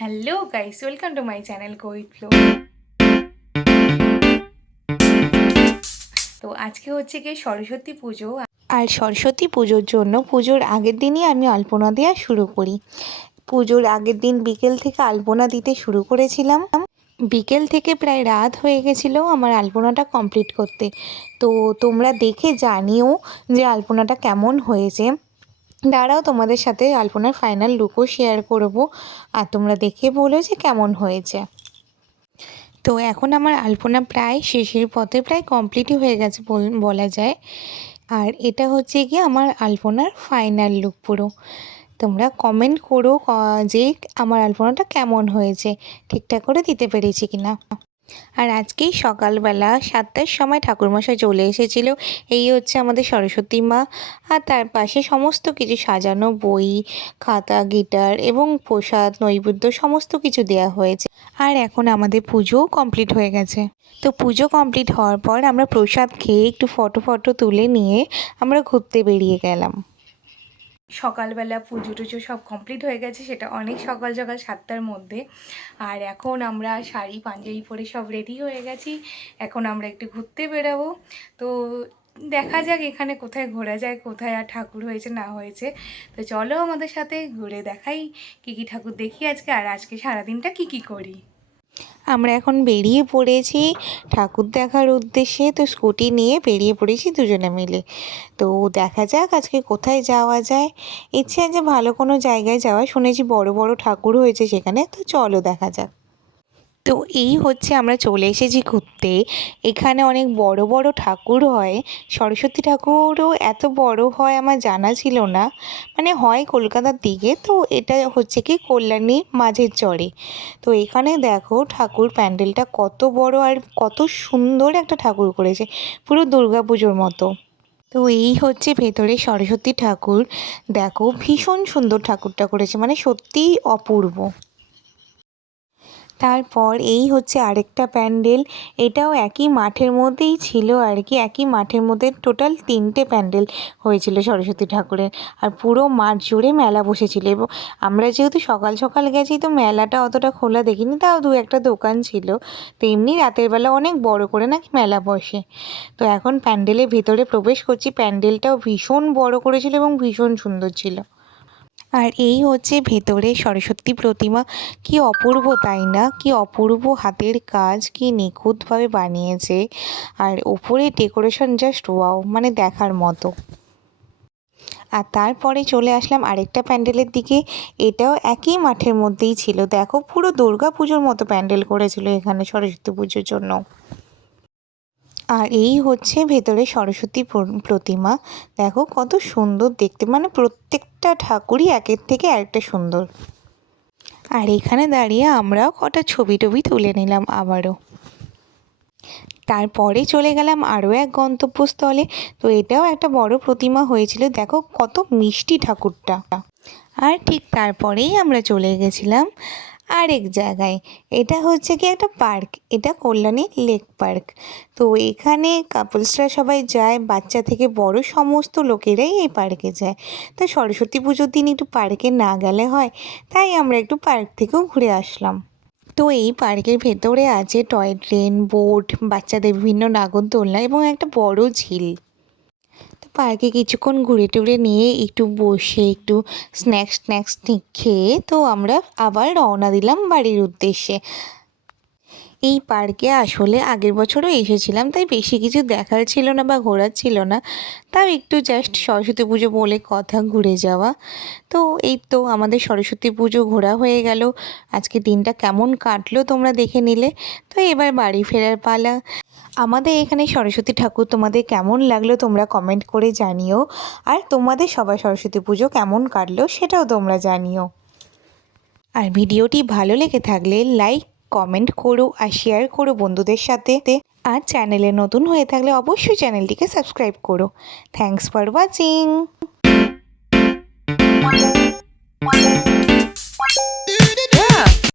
Hello guys, welcome to my channel go with flow. তো আজকে হচ্ছে গিয়ে সরস্বতী পুজো। আর সরস্বতী পুজোর জন্য পুজোর আগের দিনই আমি আলপনা দেওয়া শুরু করি। পুজোর আগের দিন বিকেল থেকে আলপনা দিতে শুরু করেছিলাম। বিকেল থেকে প্রায় রাত হয়ে গেছিলো আমার আলপনাটা কমপ্লিট করতে। তো তোমরা দেখে জানিও যে আলপনাটা কেমন হয়েছে। দাঁড়াও, তোমাদের সাথে আলপনার ফাইনাল লুকও শেয়ার করব, আর তোমরা দেখে বলো যে কেমন হয়েছে। তো এখন আমার আলপনা প্রায় শেষের পথে, প্রায় কমপ্লিটই হয়ে গেছে বলা যায়। আর এটা হচ্ছে গিয়ে আমার আলপনার ফাইনাল লুক পুরো। তোমরা কমেন্ট করো যে আমার আলপনাটা কেমন হয়েছে, ঠিকঠাক করে দিতে পেরেছি কিনা। আর আজকেই সকালবেলা 7টার সময় ঠাকুরমশাই চলে এসেছিল। এই হচ্ছে আমাদের সরস্বতী মা, আর তার পাশে সমস্ত কিছু সাজানো, বই, খাতা, গিটার এবং প্রসাদ, নৈবেদ্য সমস্ত কিছু দেওয়া হয়েছে। আর এখন আমাদের পুজোও কমপ্লিট হয়ে গেছে। তো পুজো কমপ্লিট হওয়ার পর আমরা প্রসাদ খেয়ে একটু ফটো তুলে নিয়ে আমরা ঘুরতে বেরিয়ে গেলাম। সকালবেলা পুজো টুজো সব কমপ্লিট হয়ে গেছে, সেটা অনেক সকাল 7টার মধ্যে। আর এখন আমরা শাড়ি পাঞ্জাবি পরে সব রেডি হয়ে গেছি। এখন আমরা একটু ঘুরতে বেরাবো। তো দেখা যাক এখানে কোথায় ঘোরা যায়, কোথায় আর ঠাকুর হয়েছে না হয়েছে। তো চলো আমাদের সাথে ঘুরে দেখাই কী কী ঠাকুর দেখি আজকে, আর আজকে সারাদিনটা কী করি। আমরা এখন বেরিয়ে পড়েছি ঠাকুর দেখার উদ্দেশ্যে। তো স্কুটি নিয়ে বেরিয়ে পড়েছি দুজনে মিলে। তো দেখা যাক আজকে কোথায় যাওয়া যায়। ইচ্ছে আছে ভালো কোনো জায়গায় যাওয়া, শুনেছি বড় বড় ঠাকুর হয়েছে সেখানে। তো চলো দেখা যাক। তো এই হচ্ছে আমরা চলে এসেছি ঘুরতে। এখানে অনেক বড় বড় ঠাকুর হয়। সরস্বতী ঠাকুরও এত বড় হয় আমার জানা ছিল না, মানে হয় কলকাতার দিকে। তো এটা হচ্ছে কি কল্যাণীর মাঝের চরে। তো এখানে দেখো ঠাকুর প্যান্ডেলটা কত বড় আর কত সুন্দর একটা ঠাকুর করেছে, পুরো দুর্গা পুজোর মতো। তো এই হচ্ছে ভেতরে সরস্বতী ঠাকুর। দেখো ভীষণ সুন্দর ঠাকুরটা করেছে, মানে সত্যিই অপূর্ব। তারপর এই হচ্ছে আরেকটা প্যান্ডেল। এটাও একই মাঠের মধ্যেই ছিল আর কি, একই মাঠের মধ্যে টোটাল 3টে প্যান্ডেল হয়েছিল সরস্বতী ঠাকুরের। আর পুরো মাঠ জুড়ে মেলা বসেছিল। এবং আমরা যেহেতু সকাল সকাল গেছি, তো মেলাটা অতটা খোলা দেখিনি, তাও 2-1টা দোকান ছিল। তো এমনি রাতের বেলা অনেক বড় করে নাকি মেলা বসে। তো এখন প্যান্ডেলের ভিতরে প্রবেশ করছি। প্যান্ডেলটাও ভীষণ বড় করেছিল এবং ভীষণ সুন্দর ছিল। আর এই হচ্ছে ভেতরে সরস্বতী প্রতিমা। কি অপূর্ব তাই না? কি অপূর্ব হাতের কাজ, কি নিখুঁতভাবে বানিয়েছে। আর ওপরে ডেকোরেশন জাস্ট ওয়াও, মানে দেখার মতো। আর তারপরে চলে আসলাম আরেকটা প্যান্ডেলের দিকে। এটাও একই মাঠের মধ্যেই ছিল। দেখো পুরো দুর্গা পুজোর মতো প্যান্ডেল করেছিল এখানে সরস্বতী পুজোর জন্য। আর এই হচ্ছে ভেতরে সরস্বতী প্রতিমা। দেখো কত সুন্দর দেখতে, মানে প্রত্যেকটা ঠাকুরই একের থেকে আরেকটা সুন্দর। আর এখানে দাঁড়িয়ে আমরাও কটা ছবি টবি তুলে নিলাম আবারও। তারপরে চলে গেলাম আরও এক গন্তব্যস্থলে। তো এটাও একটা বড় প্রতিমা হয়েছিল। দেখো কত মিষ্টি ঠাকুরটা। আর ঠিক তারপরেই আমরা চলে গেছিলাম আরেক জায়গায়। এটা হচ্ছে কি একটা পার্ক, এটা কল্যাণী লেক পার্ক। তো এখানে কাপলসরা সবাই যায়, বাচ্চা থেকে বড় সমস্ত লোকেরাই এই পার্কে যায়। তো সরস্বতী পুজোর দিন একটু পার্কে না গেলে হয়, তাই আমরা একটু পার্ক থেকেও ঘুরে আসলাম। তো এই পার্কের ভেতরে আছে টয় ট্রেন, বোট, বাচ্চাদের বিভিন্ন নাগরদোলনা এবং একটা বড় ঝিল। তো পার্কে কিছুক্ষণ ঘুরে টুরে নিয়ে একটু বসে একটু স্ন্যাক্স খেয়ে তো আমরা আবার রওনা দিলাম বাড়ির উদ্দেশ্যে। এই পার্কে আসলে আগের বছরও এসেছিলাম, তাই বেশি কিছু দেখার ছিল না বা ঘোরার ছিল না। তাও একটু জাস্ট সরস্বতী পুজো বলে কথা ঘুরে যাওয়া। তো এই তো আমাদের সরস্বতী পুজো ঘোরা হয়ে গেল। আজকে দিনটা কেমন কাটলো তোমরা দেখে নিলে। তো এবার বাড়ি ফেরার পালা। আমাদের এখানে সরস্বতী ঠাকুর তোমাদের কেমন লাগলো তোমরা কমেন্ট করে জানিও। আর তোমাদের সবার সরস্বতী পুজো কেমন কাটলো সেটাও তোমরা জানিও। আর ভিডিওটি ভালো লেগে থাকলে লাইক, কমেন্ট করো আর শেয়ার করো বন্ধুদের সাথে। আর চ্যানেলে নতুন হয়ে থাকলে অবশ্যই চ্যানেলটিকে সাবস্ক্রাইব করো। Thanks for watching.